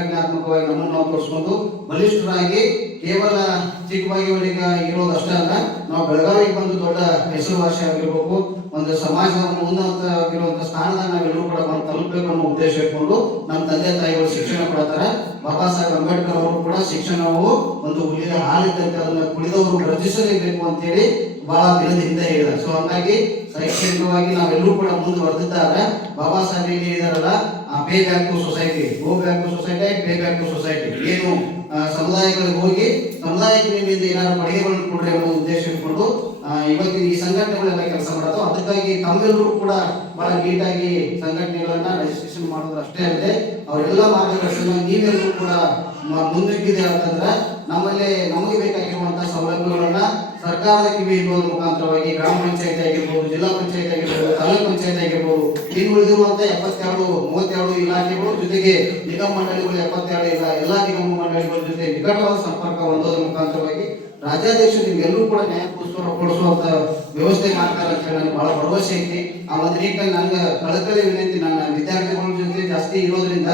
ಸಂಘಟನಾತ್ಮಕವಾಗಿ ನಮ್ಮನ್ನು ನಾವು ತೋರಿಸ್ಕೊಂಡು ಬಲಿಷ್ಠರಾಗಿ ಕೇವಲ ಚಿಕ್ಕಬಾಗೇವಾಡಿಗೆ ಇರೋದಷ್ಟೇ ಅಲ್ಲ, ನಾವು ಬೆಳಗಾವಿಗೆ ಬಂದು ದೊಡ್ಡ ಹೆಸರುವಾಸಿ ಆಗಿರ್ಬೇಕು, ಒಂದು ಸಮಾಜದ ಉನ್ನತವಾಗಿರುವಂತಹ ಸ್ಥಾನದಾಗ ನಾವೆಲ್ಲರೂ ಕೂಡ ಬಂದು ತಲುಪಬೇಕು ಅನ್ನೋ ಉದ್ದೇಶ ಇಟ್ಕೊಂಡು ನಮ್ಮ ತಂದೆ ತಾಯಿಗಳು ಶಿಕ್ಷಣ ಕೊಡ್ತಾರೆ. ಬಾಬಾ ಸಾಹೇಬ್ ಅಂಬೇಡ್ಕರ್ ಅವರು ಕೂಡ ಶಿಕ್ಷಣವು ಒಂದು ಹುಲಿಯ ಹಾಲಿದ್ದಂತೆ ಅದನ್ನು ಕುಡಿದವರು ರಚಿಸಲೇಬೇಕು ಅಂತೇಳಿ ಬಹಳ ದಿನದ ಹಿಂದೆ ಹೇಳಿದ್ದಾರೆ. ಸೊ ಹಂಗಾಗಿ ಶೈಕ್ಷಣಿಕವಾಗಿ ನಾವೆಲ್ಲರೂ ಕೂಡ ಮುಂದುವರೆದಿದ್ದಾರೆ. ಬಾಬಾ ಸಾಹೇಬ್ ಏನು ಹೇಳಿದಾರಲ್ಲ, pay back to society, go back to society, pay back to society, ಏನು ಸಮುದಾಯಗಳಿಗೆ ಹೋಗಿ ಸಮುದಾಯಕ್ಕೆ ನಿಮ್ಮಿಂದ ಏನಾದ್ರು ಕೊಡುಗೆಗಳನ್ನು ಕೊಡ್ರಿ ಅನ್ನೋ ಉದ್ದೇಶ ಇಟ್ಕೊಂಡು ಇವತ್ತಿನ ಈ ಸಂಘಟನೆಗಳೆಲ್ಲ ಕೆಲಸ ಮಾಡೋದು. ಅದಕ್ಕಾಗಿ ತಮ್ಮೆಲ್ಲರೂ ಕೂಡ ಬಹಳ ನೀಟಾಗಿ ಸಂಘಟನೆಗಳನ್ನ ರಿಜಿಸ್ಟ್ರೇಷನ್ ಮಾಡೋದು ಅಷ್ಟೇ ಅಲ್ಲದೆ ಅವರೆಲ್ಲ ಮಾರ್ಗದರ್ಶನ ನೀವೆಲ್ಲರೂ ಕೂಡ ಮುಂದುವರಿದೆ ಅಂತಂದ್ರೆ ನಮಗೆ ಬೇಕಾಗಿರುವಂತಹ ಸೌಲಭ್ಯಗಳನ್ನ ಸರ್ಕಾರದ ಕಿವಿ ಇಡುವುದರ ಮುಖಾಂತರವಾಗಿ ಗ್ರಾಮ ಪಂಚಾಯತ್ ಆಗಿರ್ಬೋದು, ಜಿಲ್ಲಾ ಪಂಚಾಯತ್ ಆಗಿರ್ಬೋದು, ತಾಲೂಕು ಪಂಚಾಯತ್ ಆಗಿರ್ಬೋದು, ಇನ್ನು ಉಳಿದಿರುವಂತಹ 32 ಇಲಾಖೆಗಳು ಜೊತೆಗೆ ನಿಗಮ ಮಂಡಳಿಗಳು 72 ಇಲ್ಲ ಎಲ್ಲ ನಿಗಮ ಮಂಡಳಿಗಳ ಜೊತೆ ನಿಕಟವಾದ ಸಂಪರ್ಕ ಹೊಂದೋದ್ರ ಮುಖಾಂತರವಾಗಿ ರಾಜ್ಯಾಧ್ಯಕ್ಷ ನಿಮ್ಗೆಲ್ಲರೂ ಕೂಡ ನ್ಯಾಯ ಕೊಡಿಸುವಂತ ವ್ಯವಸ್ಥೆ ಮಾಡ್ತಾರೆ ಅಂತ ಹೇಳಿ ನನಗೆ ಬಹಳ ಭರವಸೆ ಐತಿ. ಆ ಒಂದು ನಿಟ್ಟಿನಲ್ಲಿ ನಂಗೆ ಕಳಕಳಿ ವಿನಂತಿ, ನನ್ನ ವಿದ್ಯಾರ್ಥಿಗಳ ಜೊತೆ ಜಾಸ್ತಿ ಇರೋದ್ರಿಂದ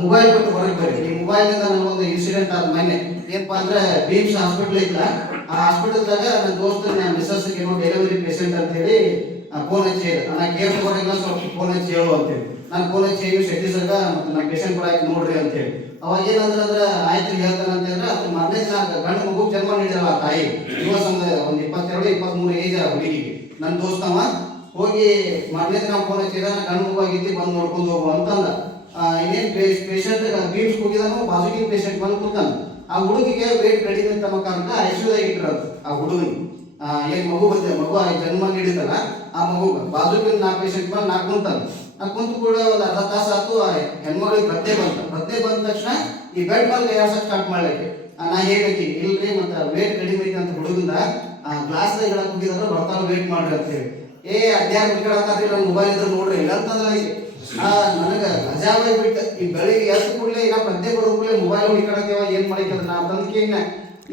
ಮೊಬೈಲ್ ಬಿಟ್ಟು ಹೊರಗೆ ಬರ್ರಿ. ಈ ಮೊಬೈಲ್ನಿಂದ ನನಗೊಂದು ಇನ್ಸಿಡೆಂಟ್ ಆದ ಮೊನ್ನೆ ಏನಪ್ಪಾ ಅಂದ್ರೆ ಬೀಮ್ಸ್ ಹಾಸ್ಪಿಟಲ್ ಐತಲ್ಲ, ಆ ಹಾಸ್ಪಿಟಲ್ದಾಗ ನನ್ನ ದೋಸ್ತನ ಮಿಸಸ್ ಏನೋ ಡೆಲಿವರಿ ಪೇಷಂಟ್ ಅಂತ ಹೇಳಿ ಫೋನ್ ಹಚ್ಚಿ ನಾ ಕೇರ್ ಬರೋಲ್ಲ, ಸ್ವಲ್ಪ ಫೋನ್ ಹಚ್ಚಿ ಹೇಳು ಅಂತೇಳಿ ನಾನು ಫೋನ್ ಹಚ್ಚಿ ಹೇಳಿ ಶೆಟ್ಟಿಸಗ ಮತ್ತೆ ನನ್ನ ಪೇಷಂಟ್ ಬರಾಕಿ ನೋಡ್ರಿ ಅಂತೇಳಿ. ಅವಾಗ ಏನಂದ್ರೆ ಆಯ್ತು ಹೇಳ್ತಾನೆ ಅಂತಂದ್ರೆ ಅದು ಮೊನ್ನೆ ಗಂಡು ಮಗು ಜನ್ಮ ನೀಡಿರಲ್ಲ ತಾಯಿ, ದಿವಸ ಒಂದು 22-23 ಏಜ್ ಹುಡುಗಿಗೆ. ನನ್ನ ದೋಸ್ತವ ಹೋಗಿ ಮೊನ್ನೆ ನಾವು ಫೋನ್ ಹಚ್ಚಿದ ಗಂಡು ಮಗು ಆಗಿತ್ತು ಬಂದು ನೋಡ್ಕೊಂಡು ಹೋಗುವ ಅಂತಂದ. ಇನ್ನೇನು ಪೇಷಂಟ್ ಬೀಮ್ಸ್ ಹೋಗಿದಾನು, ಬಾಜುಗಿನ ಪೇಷಂಟ್ ಬಂದು ಕೂತಾನ. ಆ ಹುಡುಗಿಗೆ ವೇಟ್ ಕಡಿಮೆ ಅಂತ ಕಾರಣ ಐಸಿಯುದಾಗ ಇಟ್ಟಿರೋದು. ಆ ಹುಡುಗನಿಗೆ ಏನ್ ಮಗು ಜನ್ಮ ನೀಡಿದಲ್ಲ, ಆ ಮಗು ಬಾಜುಗಿನ 4 ಪೇಷಂಟ್ ಬಂದು ನಾ ಕುಂತು ಕೂಡ ಒಂದು ಅರ್ಧ ತಾಸು ಆಯ್ತು. ಹೆಣ್ಮಗಳಿಗೆ ಪ್ರಜ್ಞೆ ಬಂದ ತಕ್ಷಣ ಈ ಬೆಡ್ ಮೇಲೆ ಕೈಯಾಡ್ಸಕ್ ಸ್ಟಾರ್ಟ್ ಮಾಡ್ಲಿಕ್ಕೆ ನಾ ಹೇಳ್ಬೇಕು, ಇಲ್ರಿ ಮತ್ತೆ ವೇಟ್ ಕಡಿಮೆ ಐತಿ ಅಂತ ಹುಡುಗಂದ ಗ್ಲಾಸ್ದಾಗ ಇಡಕ್ ಹೋಗಿದ್ರೆ ಬರ್ತಾವ ವೇಟ್ ಮಾಡ್ರಿ ಅಂತ ಹೇಳಿ. ಅದ್ಯಾರು ಹುಡುಕಾಡತ್ತಾರ್ರಿ, ನನ್ನ ಮೊಬೈಲ್ ಇದ್ರೆ ನೋಡ್ರಿ ಇಲ್ಲ ಅಂತಂದ್ರೆ ನನಗೆ ಅಜಾಬಾಯಿ ಬಿಟ್ಟು ಈ ಬೆಳಿಗ್ಗೆ ಎದ್ದು ಕೂಡಲೇ ಈಗ ಪ್ರಜ್ಞೆ ಬರೋದು ಕೂಡಲೇ ಮೊಬೈಲ್ ಹುಡುಕಾಡತ್ತೇವ ಏನ್ ಮಾಡಕ್ಕೆ ನಾ ತಂದಕ್ಕೆ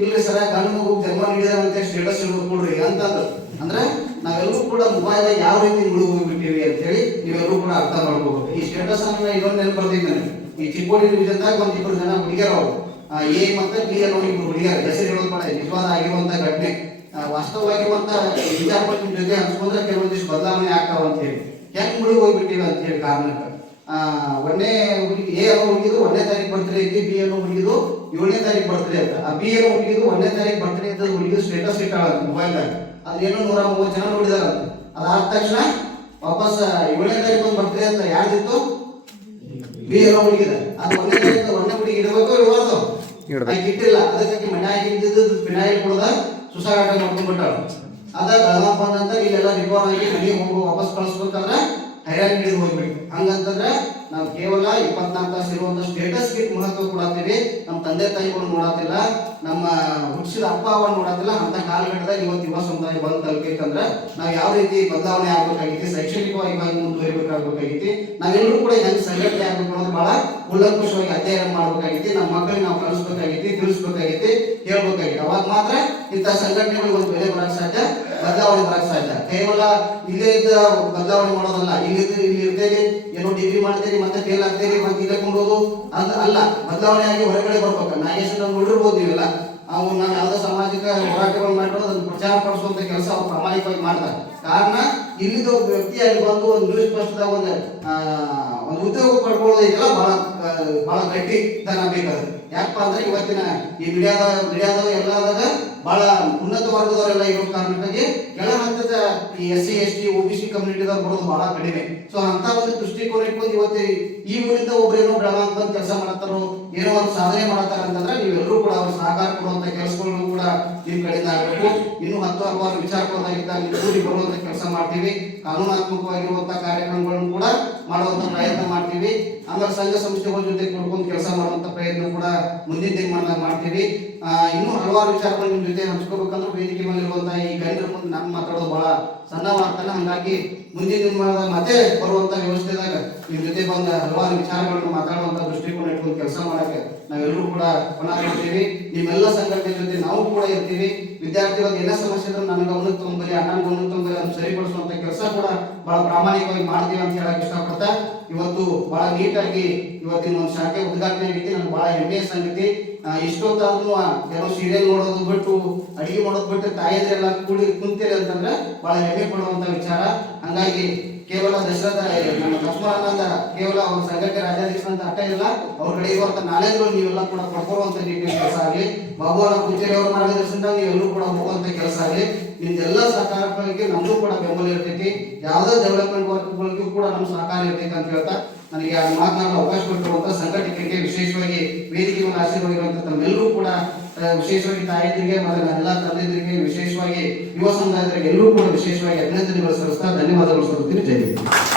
ಇಲ್ರಿ ಸರ ಗಂಡು ಮಗು ಜನ್ಮ ನೀಡಿದಾರಂತೆ ಸ್ಟೇಟಸ್ ಇಡ್ಬೇಕು ಕೊಡ್ರಿ ಅಂತಂದ್ರು. ಅಂದ್ರೆ ನಾವೆಲ್ಲರೂ ಕೂಡ ಮೊಬೈಲ್ ಯಾವ ರೀತಿ ಮುಳುಗೋಗ್ಬಿಟ್ಟಿವಿ ಅಂತ ಹೇಳಿ ನೀವೆಲ್ಲರೂ ಕೂಡ ಅರ್ಥ ಮಾಡ್ಕೋಬೇಕು. ಈ ಸ್ಟೇಟಸ್ ಅನ್ನ ಇನ್ನೊಂದು ನೆನಪು ಬರ್ತೀನಿ ನನಗೆ. ಈ ಚಿಕ್ಕೋಡಿ ಡಿವಿಷನ್ದಾಗ ಒಂದು 2 ಜನ ಹುಡುಗಿಯರು, ಅವರು ಎ ಮತ್ತೆ ಬಿ ಅನ್ನೋ 2 ಹುಡುಗಿಯರು, ಹೆಸರು ಹೇಳೋದು ಬೇಡ, ನಿಜವಾದ ಆಗಿರುವಂತಹ ಘಟನೆ, ವಾಸ್ತವವಾಗಿರುವಂತ ವಿಚಾರ ನಿಮ್ ಜೊತೆ ಹಂಚ್ಕೊಂಡ್ರೆ ಕೆಲವೊಂದಿಷ್ಟು ಬದಲಾವಣೆ ಆಗ್ತಾವ ಅಂತ ಹೇಳಿ ಹೆಂಗ್ ಮುಳುಗಿ ಹೋಗ್ಬಿಟ್ಟಿವಿ ಅಂತ ಹೇಳಿ ಕಾರಣಕ್ಕೆ. ಒಂದೇ ಹುಡುಗಿ ಎ ಅನ್ನೋ ಹುಡುಗಿದು 1ನೇ ತಾರೀಕು ಬರ್ತ್ಡೇ ಐತಿ, ಬಿ ಅನ್ನೋ ಹುಡುಗಿದು 7ನೇ ತಾರೀಕು ಬರ್ತ್ಡೇ ಅಂತ. ಆ ಬಿ ಅನ್ನೋ ಹುಡುಗಿದು 1ನೇ ತಾರೀಕು ಬರ್ತ್ಡೇ ಇದ್ದ ಹುಡುಗಿದು ಸ್ಟೇಟಸ್ ಇಟ್ಟಾಳ ಮೊಬೈಲ್ದಾಗ. ಅದೇನೋ 130 ಜನ ನೋಡಿದಾರಂತ. ಅದಾದ ತಕ್ಷಣ ವಾಪಸ್ 7ನೇ ತಾರೀಕು ಒಂದು ಬರ್ತ್ಡೇ ಅಂತ ಯಾರ್ದಿತ್ತು, ಬಿ ಅನ್ನೋ ಹುಡುಗಿದ. ಅದು 1ನೇ ತಾರೀಕು 1ನೇ ಹುಡುಗಿ ಇಡಬೇಕು ಇಡಬಾರ್ದು, ಇಟ್ಟಿಲ್ಲ. ಅದಕ್ಕಾಗಿ ಮನ್ಯಾಗ ಇದ್ದಿದ್ದು ಫಿನಾಯಿಲ್ ಕುಡ್ದ ಸುಸಾಗಾಟ ಮಾಡ್ಕೊಂಡ್ಬಿಟ್ಟಾಳ. ಅದ ಬೆಳಗಾಂ ಬಂದಂತ ಇಲ್ಲೆಲ್ಲ ರಿಕವರ್ ಆಗಿ ಮನೆಗೆ ಹೋಗೋ ವಾಪಸ್ ಕಳಿಸ್ಬೇಕಂದ್ರೆ ಹೈರಾಣಿ ಹಿಡಿದು ಹೋಗ್ಬೇಕು. ಹಂಗಂತಂದ್ರೆ ನಾವು ಕೇವಲ 24 ತಾಸು ಇರುವಂತ ಸ್ಟೇಟಸ್ ಗೆ ಮಹತ್ವ ಕೊಡತ್ತೀವಿ. ನಮ್ಮ ತಂದೆ ತಾಯಿಗಳು ನೋಡತ್ತಿಲ್ಲ, ನಮ್ಮ ಹುಟ್ಟಿಸಿದ ಅಪ್ಪ ಅವನ್ನ ನೋಡತ್ತಿಲ್ಲ. ಅಂತ ಕಾಲಘಟ್ಟದಾಗ ಇವತ್ತು ಯುವ ಸಮುದಾಯ ಬಂದು ತಲುಪಬೇಕಂದ್ರೆ ನಾವು ಯಾವ ರೀತಿ ಬದಲಾವಣೆ ಆಗ್ಬೇಕಾಗಿತ್ತು, ಶೈಕ್ಷಣಿಕವಾಗಿ ಮುಂದುವರಿಬೇಕಾಗಬೇಕಾಗಿತ್ತು. ನಾವೆಲ್ಲರೂ ಕೂಡ ಹೆಂಗ್ ಸಂಘಟನೆ ಆಗ್ಬೇಕು ಅನ್ನೋದು ಬಹಳ ಕೂಲಂಕುಷವಾಗಿ ಅಧ್ಯಯನ ಮಾಡ್ಬೇಕಾಗಿತ್ತು. ನಮ್ಮ ಮಕ್ಕಳಿಗೆ ನಾವು ಕಲಿಸ್ಬೇಕಾಗಿತ್ತು, ತಿಳಿಸ್ಬೇಕಾಗಿತ್ತು, ಹೇಳ್ಬೇಕಾಗಿತ್ತು. ಅವಾಗ ಮಾತ್ರ ಇಂಥ ಸಂಘಟನೆಗಳು ಒಂದು ಬೆಲೆ ಬರಕ್ ಸಾಧ್ಯ, ಬದಲಾವಣೆ ಬರಕ್ ಸಾಧ್ಯ. ಕೇವಲ ಇಲ್ಲೇ ಇದ್ದ ಬದಲಾವಣೆ ಮಾಡೋದಲ್ಲ, ಇಲ್ಲಿ ಇರ್ತೇನೆ ಏನೋ ಡಿಗ್ರಿ ಮಾಡ್ತೇನೆ ಮತ್ತೆ ಫೇಲ್ ಆಗ್ತೇನೆ ಮತ್ತೆ ಇಲ್ಲೇ ಕೊಂಡೋದು ಅಂತ ಅಲ್ಲ. ಬದಲಾವಣೆ ಆಗಿ ಹೊರಗಡೆ ಬರ್ಬೇಕು. ನಾಗೇಶ್ ನಾವು ನೋಡಿರ್ಬೋದು ನೀವೆಲ್ಲ, ನಾವು ಯಾವುದೋ ಸಾಮಾಜಿಕ ಹೋರಾಟಗಳು ಮಾಡಿರೋದು ಅದನ್ನು ಪ್ರಚಾರ ಪಡಿಸುವಂತ ಕೆಲಸ ಅವ್ರು ಪ್ರಾಮಾಣಿಕವಾಗಿ ಮಾಡ್ತಾರೆ. ಕಾರಣ ಇಲ್ಲಿದ್ದ ಒಬ್ಬ ವ್ಯಕ್ತಿ ಅಲ್ಲಿ ಬಂದು ಒಂದು ನ್ಯೂಸ್ ಪೋಸ್ಟ್ದಾಗ ಒಂದು ಉದ್ಯೋಗ ಪಡ್ಕೊಳ್ಳೋದೈತಲ್ಲ, ಬಹಳ ಗಟ್ಟಿತನ ಬೇಕಾದ್ರೆ. ಯಾಕಪ್ಪ ಅಂದ್ರೆ ಇವತ್ತಿನ ಈ ಮೀಡಿಯಾದ ಎಲ್ಲದಾಗ ಬಹಳ ಉನ್ನತ ವರ್ಗದವರೆಲ್ಲ ಇರೋ ಕಾರಣಕ್ಕಾಗಿ ಕೆಳ ಹಂತದ ಈ SC ST OBC ಕಮ್ಯುನಿಟಿದವ್ರು ಬರೋದು ಬಹಳ ಕಡಿಮೆ. ಸೊ ಅಂತ ಒಂದು ದೃಷ್ಟಿಕೋನ ಇಟ್ಕೊಂಡು ಇವತ್ತು ಈ ಊರಿಂದ ಒಬ್ರೇನೋ ಬೆಳಗಾಂ ಬಂದು ಕೆಲಸ ಮಾಡತ್ತಾರೋ, ಏನೋ ಒಂದು ಸಾಧನೆ ಮಾಡತ್ತಾರ ಅಂತಂದ್ರೆ ನೀವೆಲ್ಲರೂ ಕೂಡ ಅವ್ರ ಸಹಕಾರ ಕೊಡುವಂತ ಕೆಲಸಗಳನ್ನು ಕೂಡ ನಿಮ್ ಕಡೆಯಿಂದ ಆಗಬೇಕು. ಇನ್ನು ಹಲವಾರು ವಿಚಾರಗಳಾಗಿದ್ದಾಗ ಕೂಡಿ ಬರುವಂತ ಕೆಲಸ ಮಾಡ್ತೀವಿ. ಕಾನೂನಾತ್ಮಕವಾಗಿರುವಂತಹ ಕಾರ್ಯಕ್ರಮಗಳನ್ನು ಕೂಡ ಮಾಡುವಂತ ಪ್ರಯತ್ನ ಮಾಡ್ತೀವಿ. ಆಮೇಲೆ ಸಂಘ ಸಂಸ್ಥೆಗಳ ಜೊತೆ ಕೊಡ್ಕೊಂಡು ಕೆಲಸ ಮಾಡುವಂತ ಪ್ರಯತ್ನ ಕೂಡ ಮುಂದಿನ ದಿನಮಾನದಾಗ ಮಾಡ್ತೀವಿ. ಇನ್ನೂ ಹಲವಾರು ವಿಚಾರಗಳು ನಿಮ್ ಜೊತೆ ಹಂಚ್ಕೋಬೇಕಂದ್ರೆ ವೇದಿಕೆ ಮೇಲೆ ಇರುವಂತಹ ಈ ಗಣ್ಯರ ಮುಂದೆ ನಾನು ಮಾತಾಡೋದು ಬಹಳ ಸಣ್ಣ ಮಾಡ್ತಾನೆ. ಹಂಗಾಗಿ ಮುಂದಿನ ದಿನಮಾನದಾಗ ಮತ್ತೆ ಬರುವಂತ ವ್ಯವಸ್ಥೆದಾಗ ನಿಮ್ ಜೊತೆ ಬಂದ ಹಲವಾರು ವಿಚಾರಗಳನ್ನು ಮಾತಾಡುವಂತ ದೃಷ್ಟಿಕೋನ ಇಟ್ಕೊಂಡು ಕೆಲಸ ಮಾಡಕ್ಕೆ ನಾವೆಲ್ಲರೂ ಕೂಡ ಕೊಡ್ತೀವಿ. ನಿಮ್ಮೆಲ್ಲ ಸಂಘಟನೆ ಜೊತೆ ನಾವು ಕೂಡ ಇರ್ತೀವಿ. ವಿದ್ಯಾರ್ಥಿಗಳು ಎಲ್ಲ ಸಮಸ್ಯೆ ಇದ್ರೆ ನನ್ನ ಗಮನಕ್ಕೆ ತೊಂಬರಿ, ಅಣ್ಣನ ಗಮನಕ್ಕೆ ತೊಂಬರಿ, ಅದನ್ನು ಸರಿಪಡಿಸುವಂತ ಕೆಲಸ ಕೂಡ ಬಹಳ ಪ್ರಾಮಾಣಿಕವಾಗಿ ಮಾಡ್ತೀವಿ ಅಂತ ಹೇಳಕ್ ಇಷ್ಟಪಡ್ತಾ ಇವತ್ತು ಬಹಳ ನೀಟಾಗಿ ಇವತ್ತಿನ ಒಂದು ಶಾಖೆ ಉದ್ಘಾಟನೆ ಆಗೈತಿ. ನನ್ಗೆ ಬಹಳ ಹೆಮ್ಮೆಯ ಸಂಗತಿ. ಇಷ್ಟೊತ್ತಾದ್ರೂ ಏನೋ ಸೀರಿಯಲ್ ನೋಡೋದು ಬಿಟ್ಟು ಅಡಿಗೆ ಮಾಡೋದು ಬಿಟ್ಟು ತಾಯಂದ್ರೆಲ್ಲ ಕೂಡಿ ಕುಂತೀರಿ ಅಂತಂದ್ರೆ ಬಹಳ ಹೆಮ್ಮೆ ಪಡುವಂತ ವಿಚಾರ. ಹಂಗಾಗಿ ಕೇವಲ ದಸರಾದ ನಮ್ಮ ಲಕ್ಷ್ಮಣಾನಂದ ಕೇವಲ ಅವ್ರ ಸಂಘಕ್ಕೆ ರಾಜ್ಯಾಧ್ಯಕ್ಷ ಅಂತ ಅಟ್ಟ ಇಲ್ಲ, ಅವ್ರ ಕಡೆ ಇರುವಂತ ನಾಲೆಜ್ಗಳು ನೀವೆಲ್ಲ ಕೂಡ ಪಡ್ಕೊಳ್ಳುವಂತ ಕೆಲಸ ಆಗಲಿ, ಬಾಬುವರ ಪೂಜಾರಿ ಅವರ ಮಾರ್ಗದರ್ಶನದಾಗ ನೀವೆಲ್ಲರೂ ಕೂಡ ಹೋಗುವಂತ ಕೆಲಸ ಆಗಲಿ. ನಿಮ್ದೆಲ್ಲ ಸಹಕಾರಗಳಿಗೆ ನಮಗೂ ಕೂಡ ಬೆಂಬಲ ಇರ್ತೈತಿ. ಯಾವುದೇ ಡೆವಲಪ್ಮೆಂಟ್ ವರ್ಕ್ಗಳಿಗೂ ಕೂಡ ನಮ್ಮ ಸಹಕಾರ ಇರ್ತೈತಿ ಅಂತ ಹೇಳ್ತಾ ನನಗೆ ಮಾತನಾಡಲು ಅವಕಾಶ ಕೊಟ್ಟಿರುವಂತಹ ಸಂಘಟಕರಿಗೆ, ವಿಶೇಷವಾಗಿ ವೇದಿಕೆಯನ್ನು ಆಶೀರ್ವದಿರುವಂತಹ ತಮ್ಮೆಲ್ಲರೂ ಕೂಡ, ವಿಶೇಷವಾಗಿ ತಾಯಂದಿರಿಗೆ ಮತ್ತು ನನ್ನೆಲ್ಲ ತಂದೆಯರಿಗೆ, ವಿಶೇಷವಾಗಿ ಯುವ ಸಮುದಾಯದವರಿಗೆ ಎಲ್ಲರೂ ಕೂಡ ವಿಶೇಷವಾಗಿ ಅಭಿನಂದನೆಗಳು ಸಲ್ಲಿಸ್ತಾ ಧನ್ಯವಾದಗಳು ಸಲ್ಲಿಸ್ತೀನಿ. ಜೈ ಹಿಂದ್.